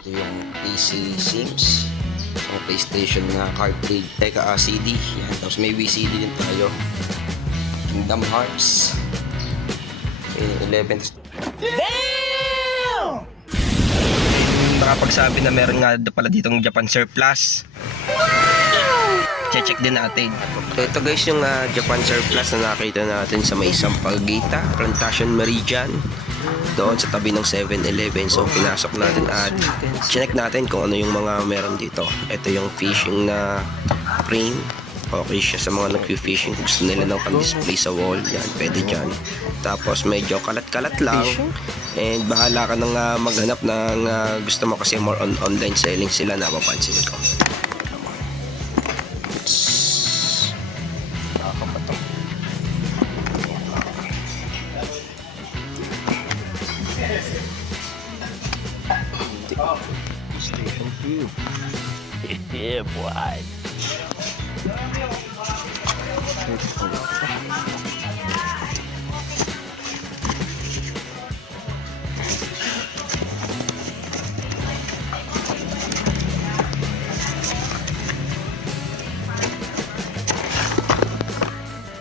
Ito yung PC Sims, ang PlayStation na cartridge, CD. Yan. Tapos may VCD din tayo. Kingdom Hearts 11. Damn! Nakapagsabi na meron nga pala ditong Japan Surplus. Check din natin. Ito guys yung Japan Surplus na nakita natin sa may Sampaguita, Plantation Meridian, doon sa tabi ng 7-Eleven. So pinasok natin at check natin kung ano yung mga meron dito. Ito yung fishing na frame. Okay siya sa mga nag-fishing. Kung gusto nila ng pang-display sa wall, yan, pwede dyan. Tapos medyo kalat-kalat lang. And bahala ka nang maghanap ng gusto mo kasi more on online selling sila, napapansin ko. Station 2. Yeah, boy.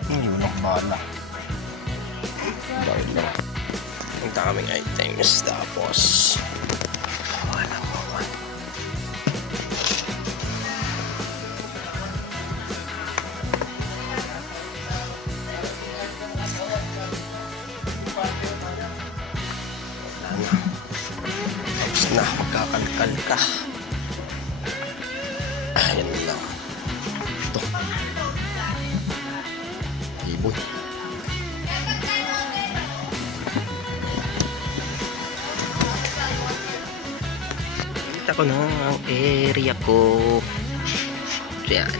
Walang bala. Bala. Ang daming items. Tapos walang bala. Tapos na, magkakalkal ka. Ayan lang. Ito. Ibon. Kita ko na ang area ko. Yan.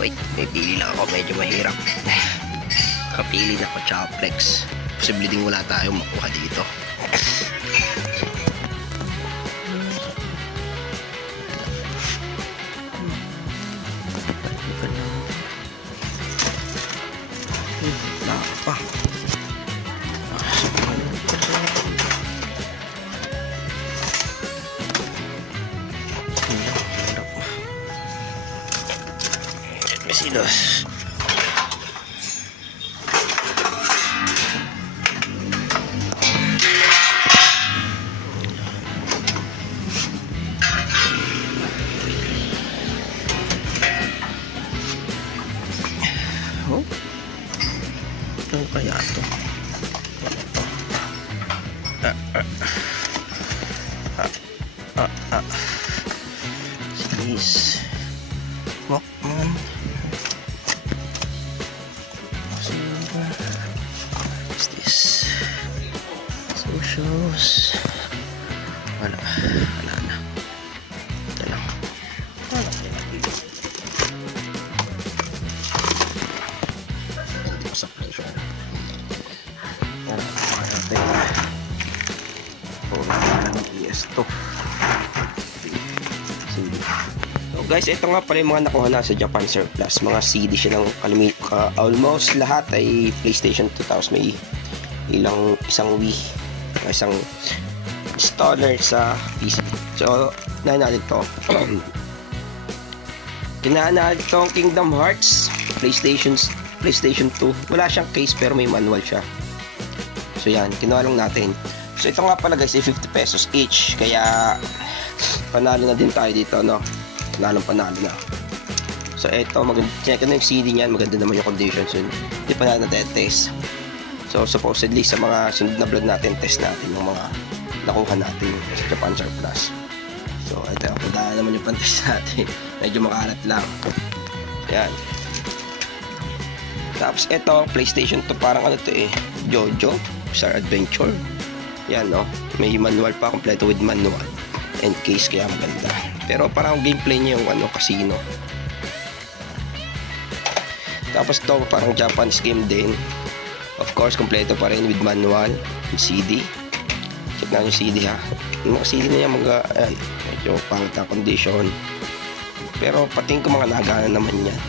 Wait, may pili lang ako. Medyo mahirap. Kapili na ko Choplex. Posible din wala tayong makuha dito. Wala pa. Mesilos. Oh, ano kaya ito? Please. Walkman. What's this? Socials. Wala na. Ito lang. Hindi ko sa pressure. PS2. CD. So guys, ito nga pala yung mga nakuha na sa Japan Surplus. Mga CD siya ng almost lahat ay PlayStation 2. Tapos may isang Wii, isang installer sa PC. So, natin to. Kinaan natin itong Kingdom Hearts PlayStation 2. Wala siyang case pero may manual siya. So yan, kinuha lang natin. So ito nga pala guys ay 50 pesos each. Kaya panalo na din tayo dito, no? Panalo na. So ito, check na yung CD niyan. Maganda naman yung conditions yun. Hindi pa natin test. So supposedly sa mga sunod na vlog natin, test natin yung mga nakuha natin sa Japan Surplus. So ito, punta naman yung pantest natin. Medyo makalat lang. Yan. Tapos ito, PlayStation 2, parang ano to eh, JoJo Bizarre Adventure. Yan, no? May manual pa, kompleto with manual and case, kaya maganda. Pero parang gameplay niya yung ano, casino. Tapos to, parang Japanese game din. Of course, kompleto pa rin with manual and CD. Check na yung CD, ha. Yung mga CD na yan, ayan, medyo pangit na condition. Pero pating ko mga nagana naman yan.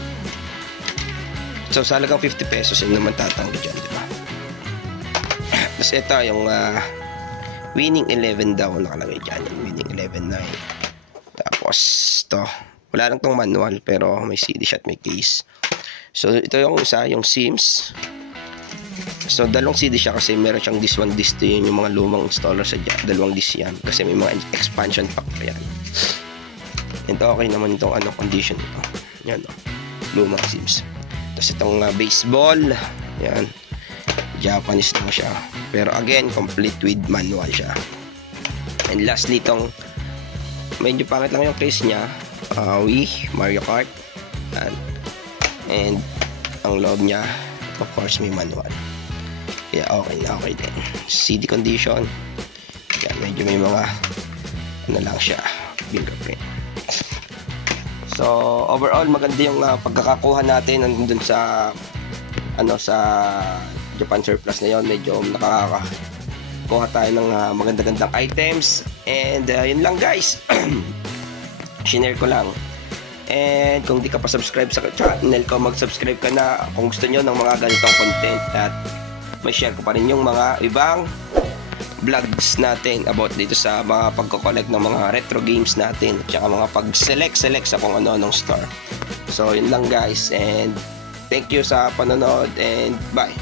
So sa halagang 50 pesos yun naman tatanggi dyan, diba? Tapos ito yung Winning 11 daw nakalagay dyan. Winning 11 na yun. Tapos to, wala lang tong manual pero may CD siya at may case. So ito yung isa, yung Sims. So dalawang CD siya kasi meron siyang disc 1, disc 2, yun yung mga lumang installer sa dyan. Dalawang disc yan kasi may mga expansion pack pa yan. And okay naman itong condition ito. Yan lumang Sims. Tapos itong baseball, yan. Japanese lang siya. Pero again, complete with manual siya. And lastly, itong medyo pangit lang yung case niya. Wii, Mario Kart. And ang loob niya, of course, may manual. Yeah, okay din. CD condition. Yan, medyo may mga lang siya, fingerprint. So, overall, maganda yung pagkakakuha natin nandun sa sa Japan Surplus na yon. Medyo nakakakuha tayo ng maganda-gandang items. And yun lang guys. Shinare ko lang. And kung di ka pa subscribe sa channel ko, mag-subscribe ka na kung gusto nyo ng mga ganitong content. At may share ko pa rin yung mga ibang vlogs natin about dito sa mga pagko-collect ng mga retro games natin at saka mga pag-select sa kung ano-anong store. So yun lang guys, and thank you sa panonood and bye.